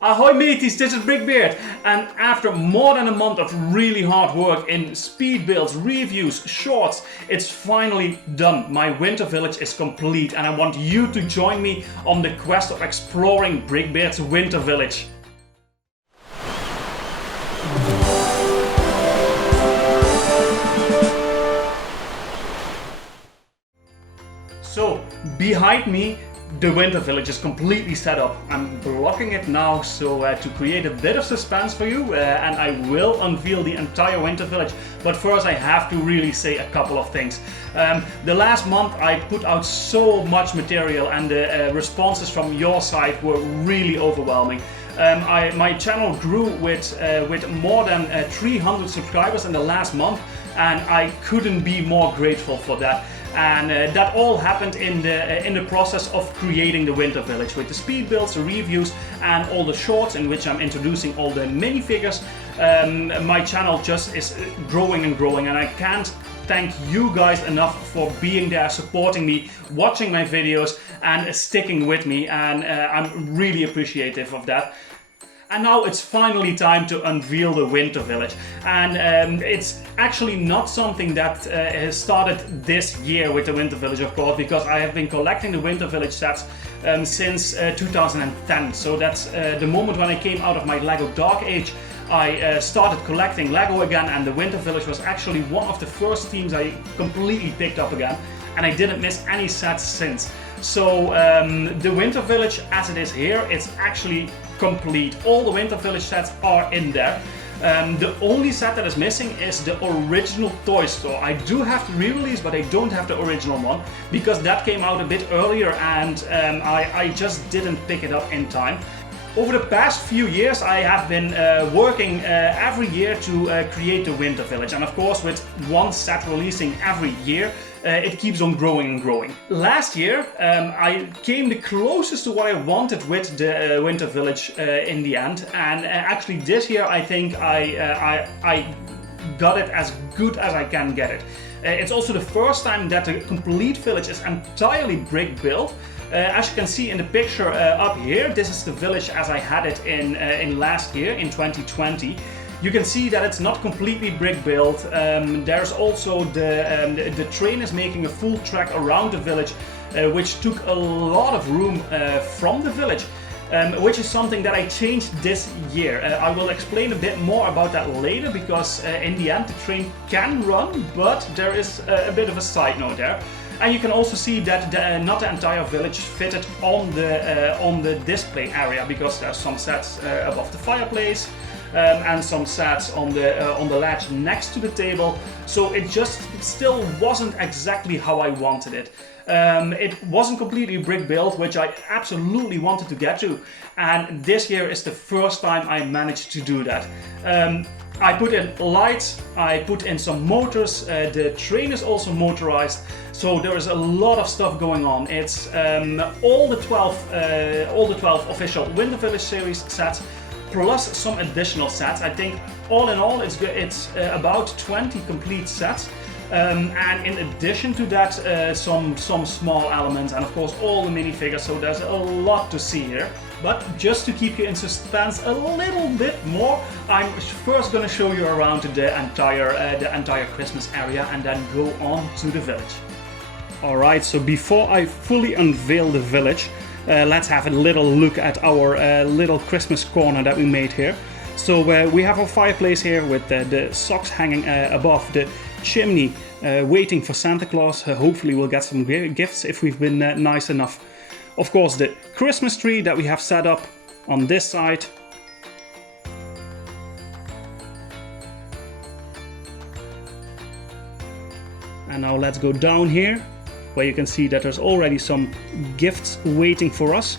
Ahoy mateys, this is BrickBeard, and after more than a month of really hard work in speed builds, reviews, shorts, it's finally done. My winter village is complete and I want you to join me on the quest of exploring BrickBeard's winter village. So, behind me, the winter village is completely set up. I'm blocking it now so to create a bit of suspense for you, and I will unveil the entire winter village. But first I have to really say a couple of things. The last month I put out so much material and the responses from your side were really overwhelming. My channel grew with more than 300 subscribers in the last month, and I couldn't be more grateful for that. And that all happened in the process of creating the winter village with the speed builds, the reviews, and all the shorts in which I'm introducing all the minifigures. My channel just is growing and growing, and I can't thank you guys enough for being there, supporting me, watching my videos, and sticking with me. And I'm really appreciative of that. And now it's finally time to unveil the winter village. And it's actually not something that has started this year with the winter village, of course, because I have been collecting the winter village sets since 2010. So that's the moment when I came out of my Lego Dark Age. I started collecting Lego again, and the winter village was actually one of the first themes I completely picked up again. And I didn't miss any sets since. So the winter village as it is here, it's actually complete. All the winter village sets are in there. The only set that is missing is the original toy store. I do have the re-release, but I don't have the original one because that came out a bit earlier, and I just didn't pick it up in time. Over the past few years I have been working every year to create the winter village, and of course with one set releasing every year it keeps on growing and growing. Last year I came the closest to what I wanted with the winter village in the end, and actually this year I think I got it as good as I can get it. It's also the first time that the complete village is entirely brick built. As you can see in the picture up here, this is the village as I had it in last year, in 2020. You can see that it's not completely brick built. There's also the train is making a full track around the village, which took a lot of room from the village. Which is something that I changed this year. I will explain a bit more about that later, because in the end the train can run, but there is a bit of a side note there. And you can also see that not the entire village fitted on the display area, because there's some sets above the fireplace and some sets on the ledge next to the table. So it still wasn't exactly how I wanted it. It wasn't completely brick built, which I absolutely wanted to get to, and this year is the first time I managed to do that. I put in lights, I put in some motors, the train is also motorized, so there is a lot of stuff going on. It's all the 12 official Winter Village series sets, plus some additional sets. I think all in all it's about 20 complete sets. And in addition to that, some small elements, and of course all the minifigures, so there's a lot to see here. But just to keep you in suspense a little bit more, I'm first going to show you around the entire Christmas area and then go on to the village. Alright, so before I fully unveil the village, let's have a little look at our little Christmas corner that we made here. So we have our fireplace here with the socks hanging above the chimney, waiting for Santa Claus. Hopefully we'll get some gifts if we've been nice enough. Of course, the Christmas tree that we have set up on this side. And now let's go down here, where you can see that there's already some gifts waiting for us.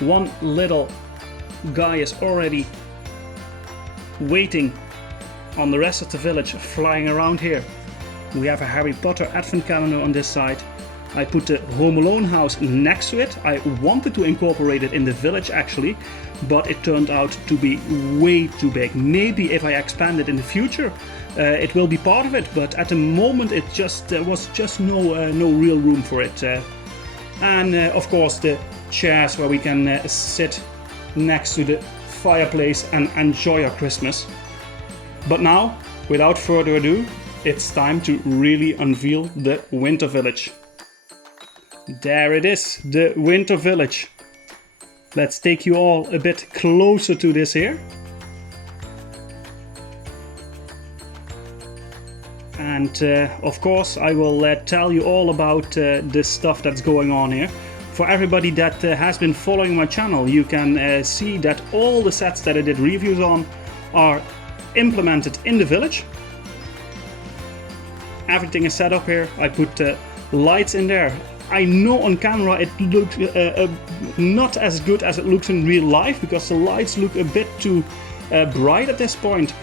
One little guy is already waiting on the rest of the village, flying around here. We have a Harry Potter advent calendar on this side. I put the Home Alone house next to it. I wanted to incorporate it in the village actually, but it turned out to be way too big. Maybe if I expand it in the future, it will be part of it, but at the moment it was just no real room for it. And of course the chairs where we can sit next to the fireplace and enjoy your Christmas. But now, without further ado, it's time to really unveil the winter village. There it is, the winter village. Let's take you all a bit closer to this here. And of course I will tell you all about the stuff that's going on here. For everybody that has been following my channel, you can see that all the sets that I did reviews on are implemented in the village. Everything is set up here. I put lights in there. I know on camera it looks not as good as it looks in real life, because the lights look a bit too bright at this point.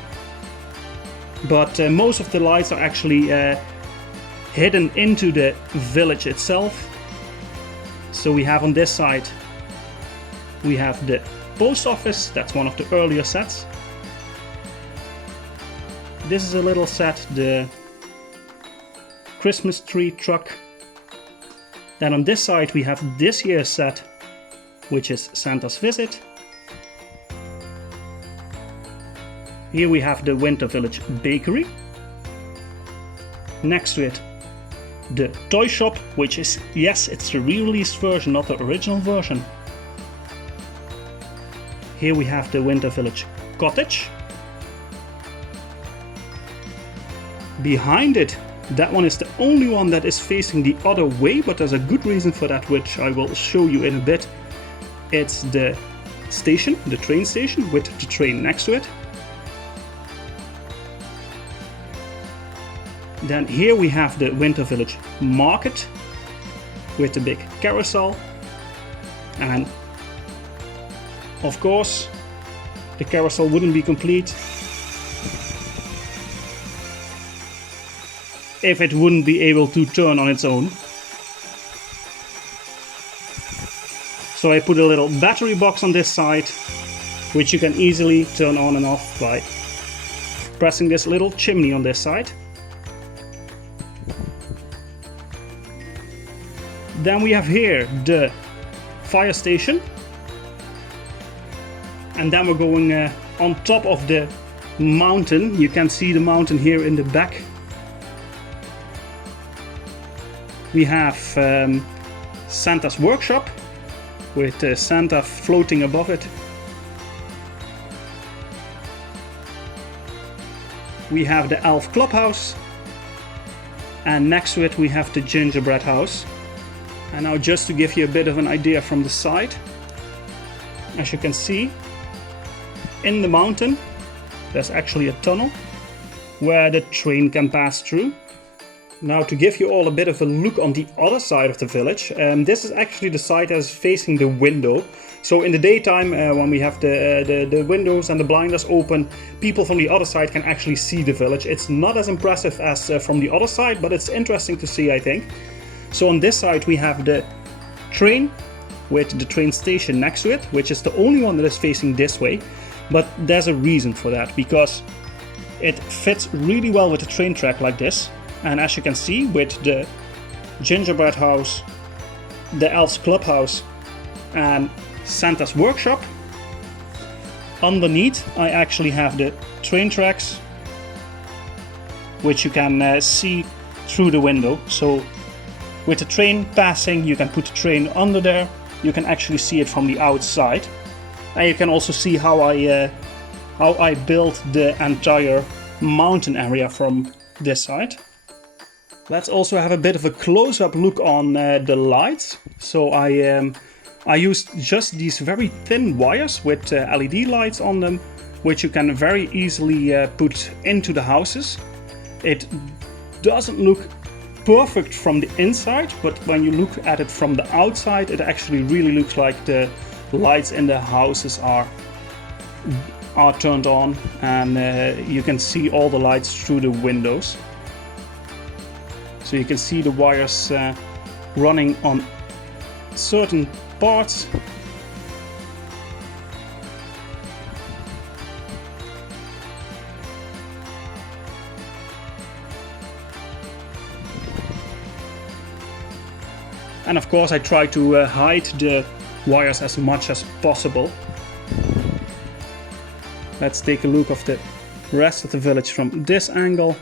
But most of the lights are actually hidden into the village itself. So we have on this side, we have the post office. That's one of the earlier sets. This is a little set, the Christmas tree truck. Then on this side we have this year's set, which is Santa's visit. Here we have the Winter Village bakery. Next to it, the toy shop, which is, yes, it's the re-released version, not the original version. Here we have the Winter Village cottage. Behind it, that one is the only one that is facing the other way, but there's a good reason for that, which I will show you in a bit. It's the station, the train station, with the train next to it. Then here we have the Winter Village market with the big carousel, and of course the carousel wouldn't be complete if it wouldn't be able to turn on its own. So I put a little battery box on this side, which you can easily turn on and off by pressing this little chimney on this side. Then we have here the fire station, and then we're going on top of the mountain. You can see the mountain here in the back. We have Santa's workshop with Santa floating above it. We have the elf clubhouse, and next to it we have the gingerbread house. And now, just to give you a bit of an idea from the side, as you can see, in the mountain there's actually a tunnel where the train can pass through. Now, to give you all a bit of a look on the other side of the village, this is actually the side that is facing the window. So in the daytime, when we have the windows and the blinders open, people from the other side can actually see the village. It's not as impressive as from the other side, but it's interesting to see, I think. So on this side we have the train with the train station next to it, which is the only one that is facing this way. But there's a reason for that, because it fits really well with the train track like this. And as you can see, with the gingerbread house, the elf's clubhouse and Santa's workshop, underneath I actually have the train tracks, which you can see through the window. So with the train passing, you can put the train under there. You can actually see it from the outside, and you can also see how I built the entire mountain area from this side. Let's also have a bit of a close-up look on the lights. So I used just these very thin wires with LED lights on them, which you can very easily put into the houses. It doesn't look perfect from the inside, but when you look at it from the outside, it actually really looks like the lights in the houses are turned on, and you can see all the lights through the windows. So you can see the wires running on certain parts. And of course I try to hide the wires as much as possible. Let's take a look of the rest of the village from this angle.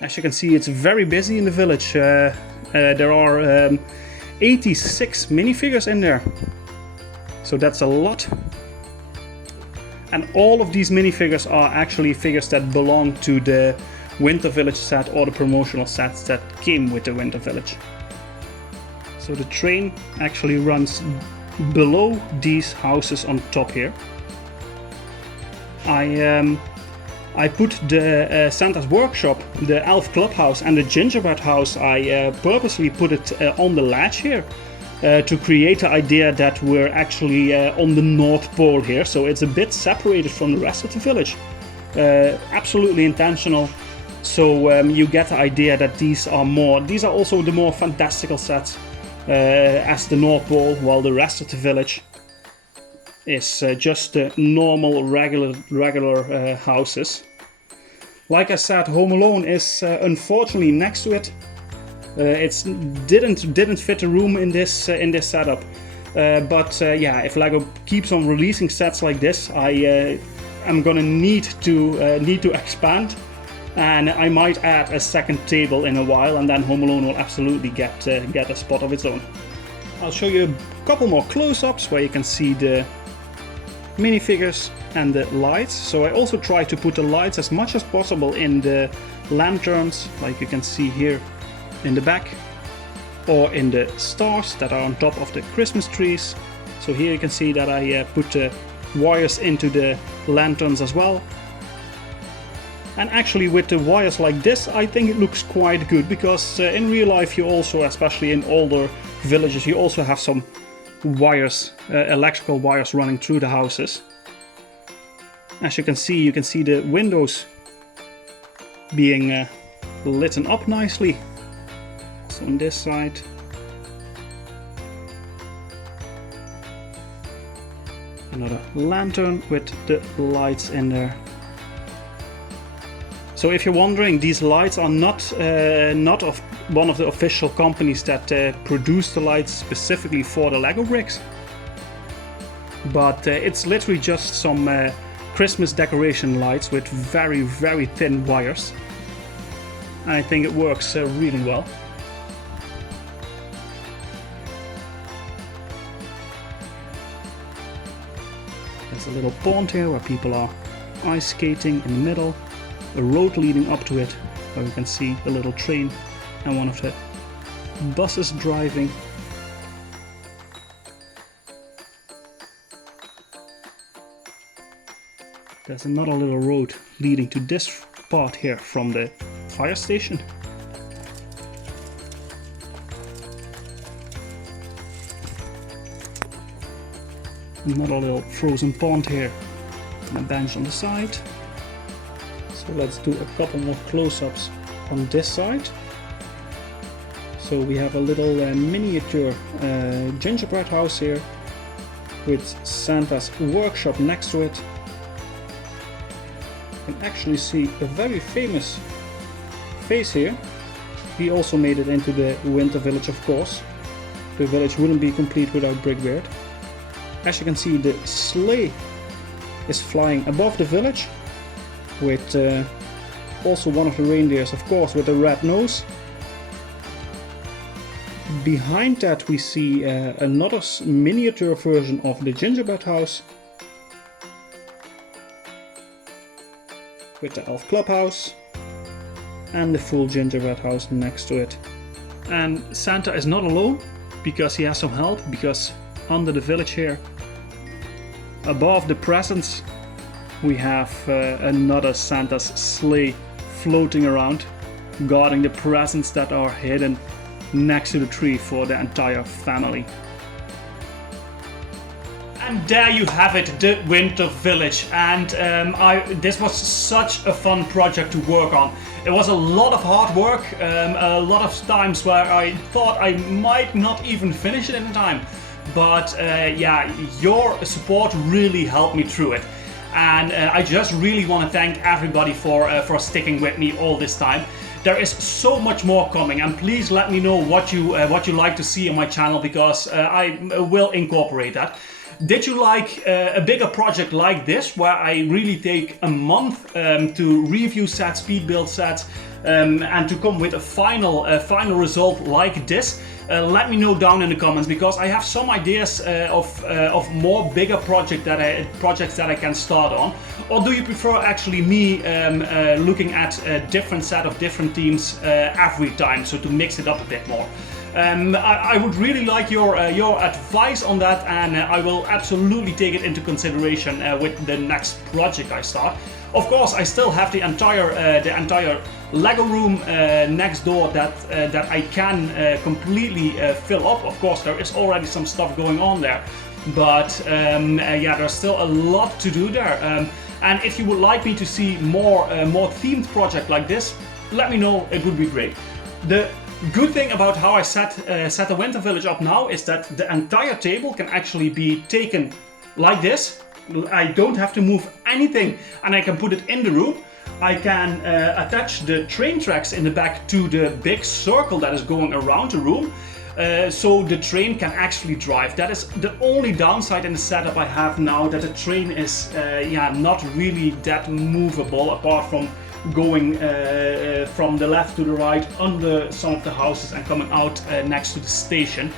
As you can see, it's very busy in the village. There are 86 minifigures in there, so that's a lot. And all of these minifigures are actually figures that belong to the Winter Village set or the promotional sets that came with the Winter Village. So the train actually runs below these houses on top here. I put the Santa's workshop, the elf clubhouse and the gingerbread house, I purposely put it on the ledge here to create the idea that we're actually on the North Pole here. So it's a bit separated from the rest of the village. Absolutely intentional. So you get the idea that these are also the more fantastical sets as the North Pole, while the rest of the village is just the normal regular houses. Like I said, Home Alone is unfortunately next to it. It didn't fit the room in this setup. But yeah, if LEGO keeps on releasing sets like this, I am gonna need to expand, and I might add a second table in a while, and then Home Alone will absolutely get a spot of its own. I'll show you a couple more close-ups where you can see the minifigures and the lights. So I also try to put the lights as much as possible in the lanterns, like you can see here in the back, or in the stars that are on top of the Christmas trees. So here you can see that I put the wires into the lanterns as well. And actually with the wires like this, I think it looks quite good, because in real life you also, especially in older villages, you also have some wires, electrical wires running through the houses. As you can see the windows being lit up nicely. So on this side. Another lantern with the lights in there. So if you're wondering, these lights are not of one of the official companies that produce the lights specifically for the LEGO bricks. But it's literally just some Christmas decoration lights with very, very thin wires. And I think it works really well. There's a little pond here where people are ice skating in the middle. A road leading up to it, where you can see a little train and one of the buses driving. There's another little road leading to this part here from the fire station. Another little frozen pond here and a bench on the side. So let's do a couple more close-ups on this side. So we have a little miniature gingerbread house here with Santa's workshop next to it. You can actually see a very famous face here. He also made it into the Winter Village, of course. The village wouldn't be complete without BrickBeard. As you can see, the sleigh is flying above the village, with also one of the reindeers, of course, with a red nose. Behind that we see another miniature version of the gingerbread house, with the elf clubhouse and the full gingerbread house next to it. And Santa is not alone, because he has some help, because under the village here, above the presents, we have another Santa's sleigh floating around, guarding the presents that are hidden next to the tree for the entire family. And there you have it, the Winter Village. And this was such a fun project to work on. It was a lot of hard work, a lot of times where I thought I might not even finish it in time. But yeah, your support really helped me through it. And I just really want to thank everybody for sticking with me all this time. There is so much more coming, and please let me know what you like to see on my channel, because I will incorporate that. Did you like a bigger project like this, where I really take a month to review sets, speed build sets, and to come with a final result like this? Let me know down in the comments, because I have some ideas of more bigger projects that I can start on. Or do you prefer actually me looking at a different set of different teams every time, so to mix it up a bit more? I would really like your advice on that, and I will absolutely take it into consideration with the next project I start. Of course, I still have the entire Lego room next door that I can completely fill up. Of course, there is already some stuff going on there, but yeah, there's still a lot to do there. And if you would like me to see more themed project like this, let me know. It would be great. The good thing about how I set the winter village up now is that the entire table can actually be taken like this. I don't have to move anything, and I can put it in the room. I can attach the train tracks in the back to the big circle that is going around the room, so the train can actually drive. That is the only downside in the setup I have now, that the train is yeah, not really that movable, apart from going from the left to the right under some of the houses and coming out next to the station.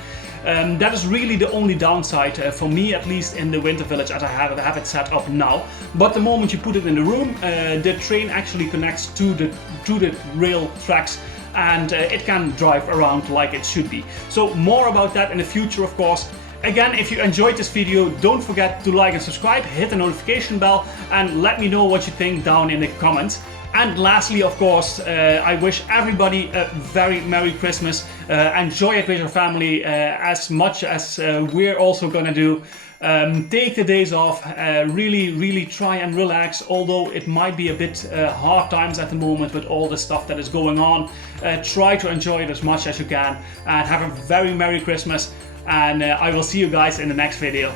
That is really the only downside for me, at least in the winter village as I have it set up now. But the moment you put it in the room, the train actually connects to the rail tracks, and it can drive around like it should be. So more about that in the future, of course. Again, if you enjoyed this video, don't forget to like and subscribe, hit the notification bell, and let me know what you think down in the comments. And lastly, of course, I wish everybody a very Merry Christmas. Enjoy it with your family as much as we're also gonna do. Take the days off, really try and relax, although it might be a bit hard times at the moment with all the stuff that is going on. Try to enjoy it as much as you can, and have a very Merry Christmas, and I will see you guys in the next video.